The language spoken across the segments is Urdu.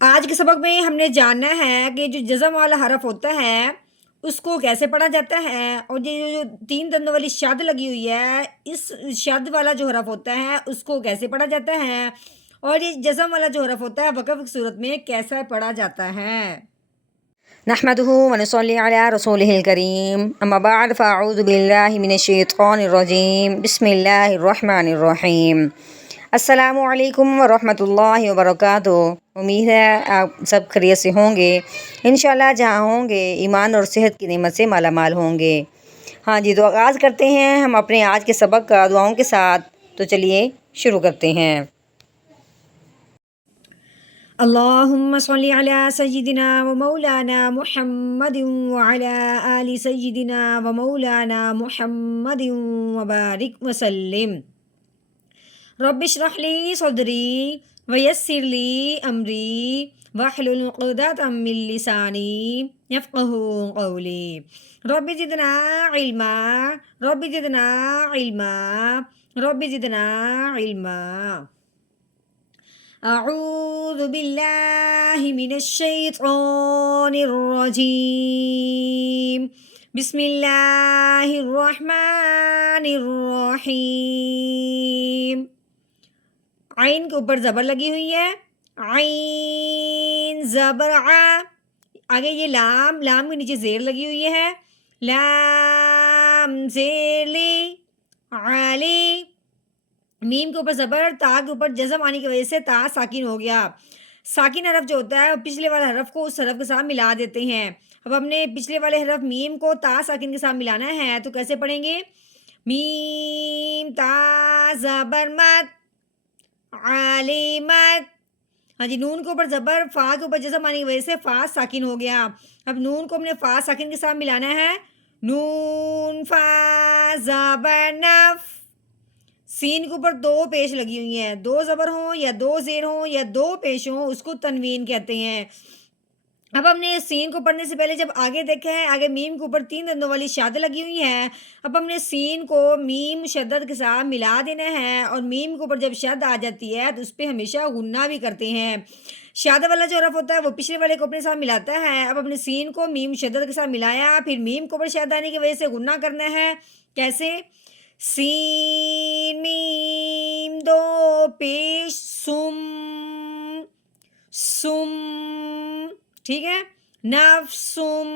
آج کے سبق میں ہم نے جاننا ہے کہ جو جزم والا حرف ہوتا ہے اس کو کیسے پڑھا جاتا ہے، اور یہ جو تین دندوں والی شد لگی ہوئی ہے اس شد والا جو حرف ہوتا ہے اس کو کیسے پڑھا جاتا ہے، اور یہ جزم والا جو حرف ہوتا ہے وقف کی صورت میں کیسا پڑھا جاتا ہے۔ نحمده ونصلي على رسوله الكريم اما بعد فاعوذ بالله من الشیطان الرجیم بسم اللہ الرحمن الرحیم۔ السلام علیکم ورحمۃ اللہ وبرکاتہ۔ امید ہے آپ سب خیریت سے ہوں گے، انشاءاللہ جہاں ہوں گے ایمان اور صحت کی نعمت سے مالا مال ہوں گے۔ ہاں جی، تو آغاز کرتے ہیں ہم اپنے آج کے سبق کا دعاؤں کے ساتھ، تو چلیے شروع کرتے ہیں۔ اللہم صلی علی سیدنا و مولانا محمد وعلی آل سیدنا و مولانا محمد وبارک وسلم۔ رب اشرح لی صدری ویسر لی امری واحلل عقدۃ من لسانی یفقہوا قولی۔ رب زدنا علما، رب زدنا علما، رب زدنا علما۔ اعوذ باللہ من الشیطان الرجیم، بسم اللہ الرحمن الرحیم۔ عین کے اوپر زبر لگی ہوئی ہے، عین زبر ع۔ آگے یہ لام، لام کے نیچے زیر لگی ہوئی ہے، لام زیر لی علی۔ میم کے اوپر زبر، تا کے اوپر جزم آنے کی وجہ سے تا ساکن ہو گیا۔ ساکن حرف جو ہوتا ہے پچھلے والے حرف کو اس حرف کے ساتھ ملا دیتے ہیں۔ اب ہم نے پچھلے والے حرف میم کو تا ساکن کے ساتھ ملانا ہے، تو کیسے پڑھیں گے؟ میم تا زبر مت علیمت۔ ہاں جی، نون کے اوپر زبر، فا کے اوپر جزم آنے کی وجہ سے فا ساکن ہو گیا۔ اب نون کو ہم نے فا ساکن کے ساتھ ملانا ہے، نون فا زبر نف۔ سین کے اوپر دو پیش لگی ہوئی ہیں، دو زبر ہوں یا دو زیر ہوں یا دو پیش ہوں اس کو تنوین کہتے ہیں۔ اب ہم نے سین کو پڑھنے سے پہلے جب آگے دیکھا ہے، آگے میم کے اوپر تین دندوں والی شد لگی ہوئی ہے، اب ہم نے سین کو میم مشدد کے ساتھ ملا دینا ہے، اور میم کے اوپر جب شد آ جاتی ہے تو اس پہ ہمیشہ غنہ بھی کرتے ہیں۔ شادہ والا جو حرف ہوتا ہے وہ پچھلے والے کو اپنے ساتھ ملاتا ہے۔ اب ہم نے سین کو میم مشدد کے ساتھ ملایا، پھر میم کے اوپر شد آنے کی وجہ سے غنہ کرنا ہے۔ کیسے؟ سین میم دو پیش سم، سم، ٹھیک ہے، نفسم۔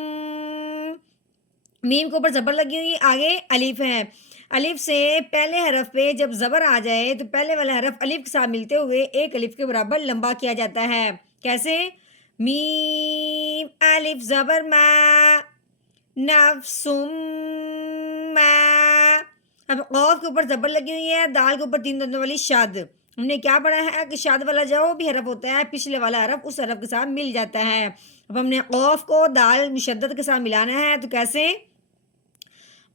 میم کے اوپر زبر لگی ہوئی، آگے الف ہے، الف سے پہلے حرف پہ جب زبر آ جائے تو پہلے والا حرف الف کے ساتھ ملتے ہوئے ایک الف کے برابر لمبا کیا جاتا ہے۔ کیسے؟ میم الف زبر ما، نفسم ما۔ اب قاف کے اوپر زبر لگی ہوئی ہے، دال کے اوپر تین دندوں والی شد۔ ہم نے کیا پڑھا ہے کہ شد والا جو بھی حرف ہوتا ہے پچھلے والا حرف اس حرف کے ساتھ مل جاتا ہے۔ اب ہم نے قاف کو دال مشدد کے ساتھ ملانا ہے، تو کیسے؟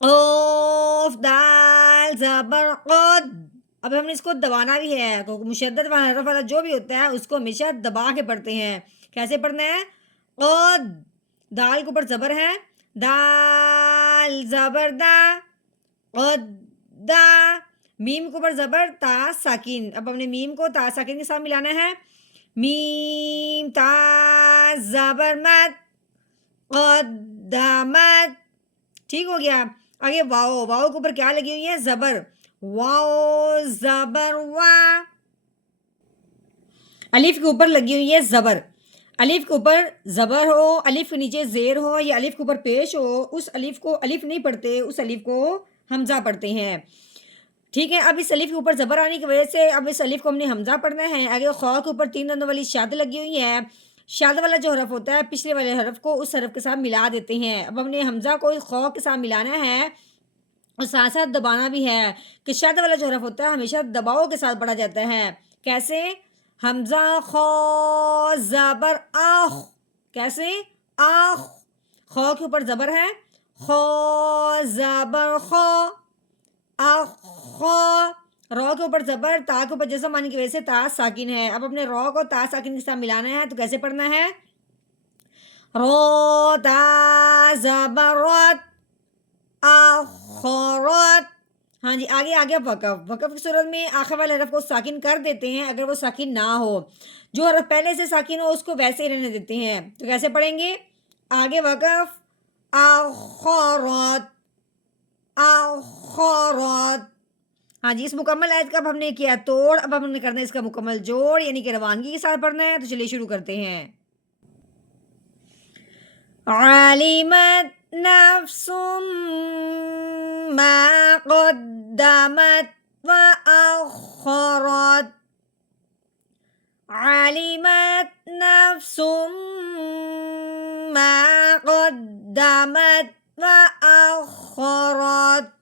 قاف دال زبر قد۔ اب ہم نے اس کو دبانا بھی ہے، مشدد والا حرف والا جو بھی ہوتا ہے اس کو ہمیشہ دبا کے پڑھتے ہیں۔ کیسے پڑھنا ہے؟ قد، دال کے اوپر زبر ہے، دال زبر دا، قد دا۔ میم کے اوپر زبر، تا ساکن۔ اب ہم نے میم کو تا ساکن کے ساتھ ملانا ہے، میم تا زبر مت، قدمت۔ ٹھیک ہو گیا۔ آگے واؤ، واؤ کے اوپر کیا لگی ہوئی ہے؟ زبر، واؤ زبر وا۔ الف کے اوپر لگی ہوئی ہے زبر، الف کے اوپر زبر ہو، الف کے نیچے زیر ہو یا الف کے اوپر پیش ہو، اس الف کو الف نہیں پڑھتے، اس الف کو حمزہ پڑھتے ہیں۔ ٹھیک ہے، اب اس الف کے اوپر زبر آنے کی وجہ سے اب اس الف کو ہم نے حمزہ پڑھنا ہے۔ آگے خا کے اوپر تین دندوں والی شد لگی ہوئی ہے، شد والا جو حرف ہوتا ہے پچھلے والے حرف کو اس حرف کے ساتھ ملا دیتے ہیں۔ اب ہم نے حمزہ کو خا کے ساتھ ملانا ہے اور ساتھ ساتھ دبانا بھی ہے، کہ شد والا جو حرف ہوتا ہے ہمیشہ دباؤ کے ساتھ پڑھا جاتا ہے۔ کیسے؟ حمزہ خا زبر آخ۔ کیسے؟ آخ، خا کے اوپر زبر ہے، خا زبر خا، خا۔ را کے اوپر زبر، تا کے اوپر جزم آنے کی وجہ سے تا ساکن ہے۔ اب اپنے را کو تا ساکن کے ساتھ ملانا ہے، تو کیسے پڑھنا ہے؟ را تا زبر رت، آخرت۔ ہاں جی، آگے آ گیا وقف۔ وقف کی صورت میں آخر والے حرف کو ساکن کر دیتے ہیں اگر وہ ساکن نہ ہو، جو حرف پہلے سے ساکن ہو اس کو ویسے ہی رہنے دیتے ہیں۔ تو کیسے پڑھیں گے؟ آگے وقف، آخرت، آخرت۔ ہاں جی، اس مکمل آیت کا اب ہم نے کیا توڑ، اب ہم نے کرنا ہے اس کا مکمل جوڑ، یعنی کہ روانگی کے ساتھ پڑھنا ہے۔ تو چلیے شروع کرتے ہیں۔ علمت نفس ما قدمت وأخرت، علمت نفس ما قدمت وأخرت،